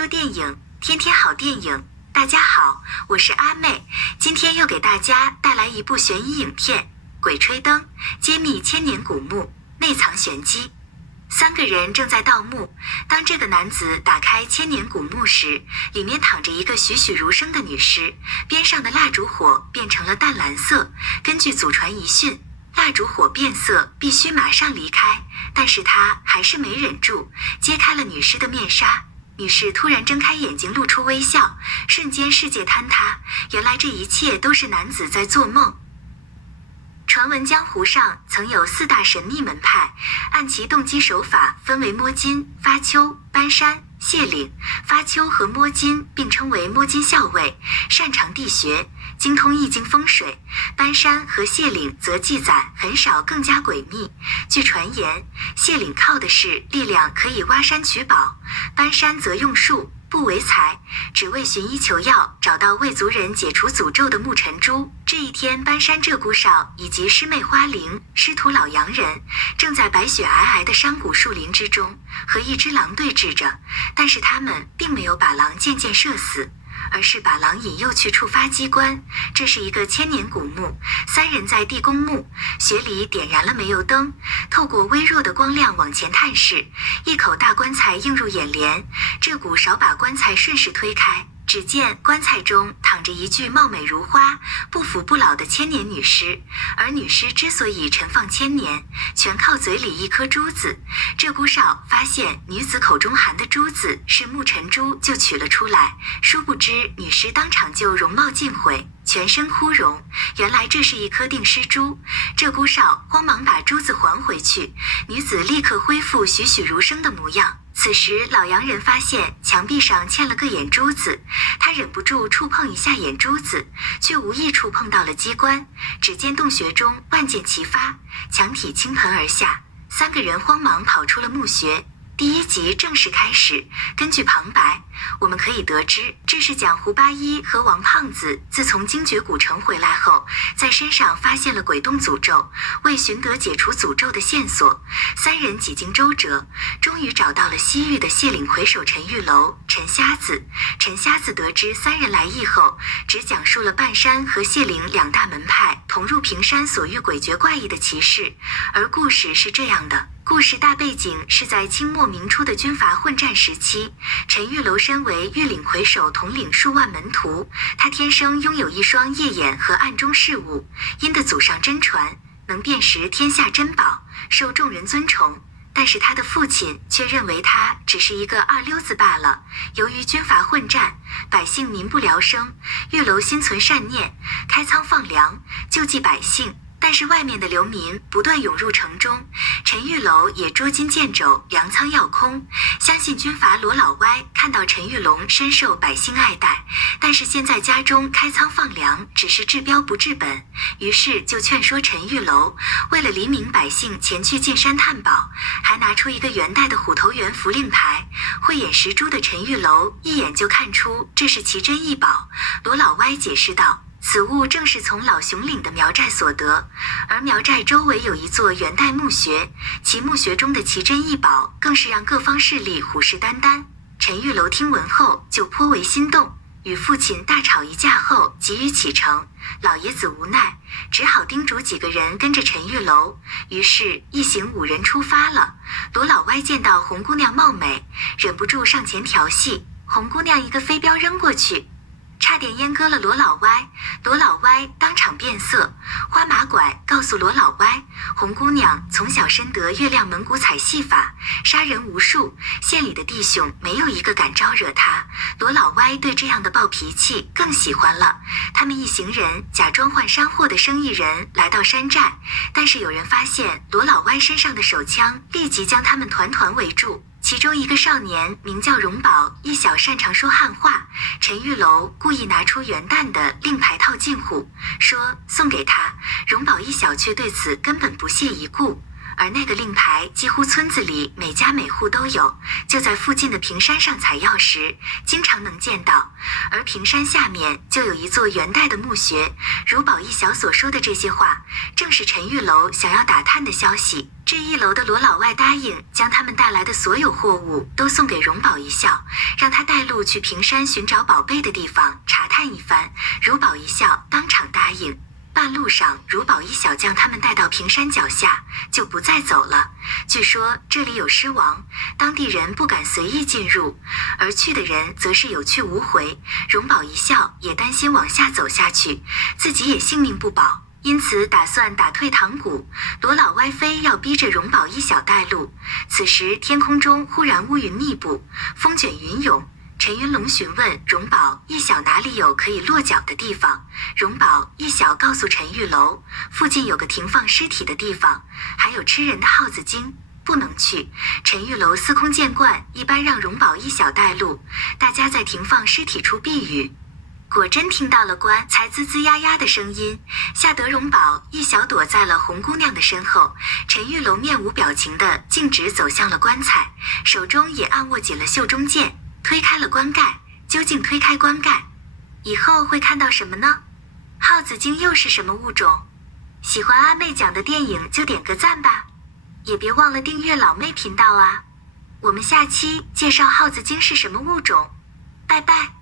说电影，天天好电影。大家好，我是阿妹，今天又给大家带来一部悬疑影片《鬼吹灯》，揭秘千年古墓，内藏玄机。三个人正在盗墓，当这个男子打开千年古墓时，里面躺着一个栩栩如生的女尸，边上的蜡烛火变成了淡蓝色。根据祖传遗训，蜡烛火变色必须马上离开，但是他还是没忍住，揭开了女尸的面纱。女士突然睁开眼睛，露出微笑，瞬间世界坍塌。原来这一切都是男子在做梦。传闻江湖上曾有四大神秘门派，按其动机手法分为摸金、发丘、搬山、谢岭。发丘和摸金并称为摸金校尉，擅长地学，精通易经风水。搬山和谢岭则记载很少，更加诡秘。据传言，谢岭靠的是力量，可以挖山取宝；搬山则用术，不为财，只为寻医求药，找到为族人解除诅咒的木尘珠。这一天，搬山鹧鸪哨以及师妹花灵、师徒老洋人正在白雪皑皑的山谷树林之中和一只狼对峙着，但是他们并没有把狼渐渐射死，而是把狼引诱去触发机关。这是一个千年古墓，三人在地宫墓穴里点燃了煤油灯，透过微弱的光亮往前探视。一口大棺材映入眼帘，鹧鸪勺把棺材顺势推开，只见棺材中躺着一具貌美如花、不腐不老的千年女尸，而女尸之所以陈放千年，全靠嘴里一颗珠子。鹧鸪哨发现女子口中含的珠子是木尘珠，就取了出来，殊不知女尸当场就容貌尽毁，全身枯荣。原来这是一颗定尸珠。鹧鸪哨慌忙把珠子还回去，女子立刻恢复栩栩如生的模样。此时老洋人发现墙壁上嵌了个眼珠子，他忍不住触碰一下眼珠子，却无意触碰到了机关。只见洞穴中万箭齐发，墙体倾盆而下，三个人慌忙跑出了墓穴。第一集正式开始。根据旁白，我们可以得知，这是讲胡八一和王胖子自从精绝古城回来后，在身上发现了鬼洞诅咒，为寻得解除诅咒的线索，三人几经周折，终于找到了西域的谢岭魁首陈玉楼、陈瞎子。陈瞎子得知三人来意后，只讲述了半山和谢岭两大门派同入平山所遇诡谲怪异的奇事。而故事是这样的，故事大背景是在清末明初的军阀混战时期，陈玉楼身为玉岭魁首，统领数万门徒，他天生拥有一双夜眼和暗中事物，因的祖上真传，能辨识天下珍宝，受众人尊崇。但是他的父亲却认为他只是一个二流子罢了。由于军阀混战，百姓民不聊生，玉楼心存善念，开仓放粮，救济百姓。但是外面的流民不断涌入城中，陈玉楼也捉襟见肘，粮仓要空。相信军阀罗老歪看到陈玉龙深受百姓爱戴，但是现在家中开仓放粮只是治标不治本，于是就劝说陈玉楼为了黎民百姓前去进山探宝，还拿出一个元代的虎头猿符令牌。慧眼识珠的陈玉楼一眼就看出这是奇珍异宝。罗老歪解释道，此物正是从老熊岭的苗寨所得，而苗寨周围有一座元代墓穴，其墓穴中的奇珍异宝更是让各方势力虎视眈眈。陈玉楼听闻后就颇为心动，与父亲大吵一架后急于启程。老爷子无奈，只好叮嘱几个人跟着陈玉楼，于是一行5人出发了。罗老歪见到红姑娘貌美，忍不住上前调戏，红姑娘一个飞镖扔过去，差点阉割了罗老歪。罗老歪当场变色，花马拐告诉罗老歪，红姑娘从小深得月亮蒙古采戏法，杀人无数，县里的弟兄没有一个敢招惹她。罗老歪对这样的暴脾气更喜欢了。他们一行人假装换山货的生意人来到山寨，但是有人发现罗老歪身上的手枪，立即将他们团团围住。其中一个少年名叫荣宝，一小擅长说汉话。陈玉楼故意拿出元旦的令牌套近乎，说送给他。荣宝一小却对此根本不屑一顾，而那个令牌几乎村子里每家每户都有，就在附近的平山上采药时经常能见到。而平山下面就有一座元代的墓穴，如宝一小所说的这些话，正是陈玉楼想要打探的消息。这一楼的罗老外答应将他们带来的所有货物都送给荣宝一笑，让他带路去平山寻找宝贝的地方查探一番。如宝一笑当场答应。半路上，如宝一小将他们带到平山脚下，就不再走了。据说这里有狮王，当地人不敢随意进入，而去的人则是有去无回。荣宝一笑也担心往下走下去，自己也性命不保，因此打算打退堂鼓。罗老歪非要逼着荣宝一小带路。此时天空中忽然乌云密布，风卷云涌。陈云龙询问荣宝一小哪里有可以落脚的地方，荣宝一小告诉陈玉楼，附近有个停放尸体的地方，还有吃人的耗子精，不能去。陈玉楼司空见惯，一般让荣宝一小带路，大家在停放尸体处避雨。果真听到了棺材吱吱呀呀的声音，吓得荣宝一小躲在了红姑娘的身后。陈玉楼面无表情地径直走向了棺材，手中也按握紧了袖中剑，推开了棺盖。究竟推开棺盖以后会看到什么呢？耗子精又是什么物种？喜欢阿妹讲的电影就点个赞吧，也别忘了订阅老妹频道啊！我们下期介绍耗子精是什么物种，拜拜。